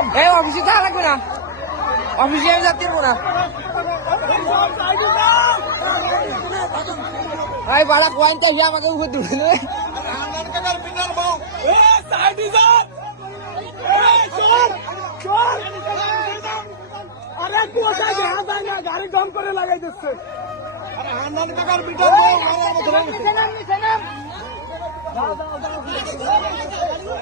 ए officer था लगू ना ऑफिसर ही जाती हूं ना ભાઈ બાળક વાઈન તો હિયા મગે ઉભું દુડે નાનકનર બહુ એ સાઈડ ઇઝ ચોર ચોર અરે તું ઓછા જે હા ભાઈ કરે લગાઈ દેસે અરે હા નાનકનર પિનર બહુ મારા મધરે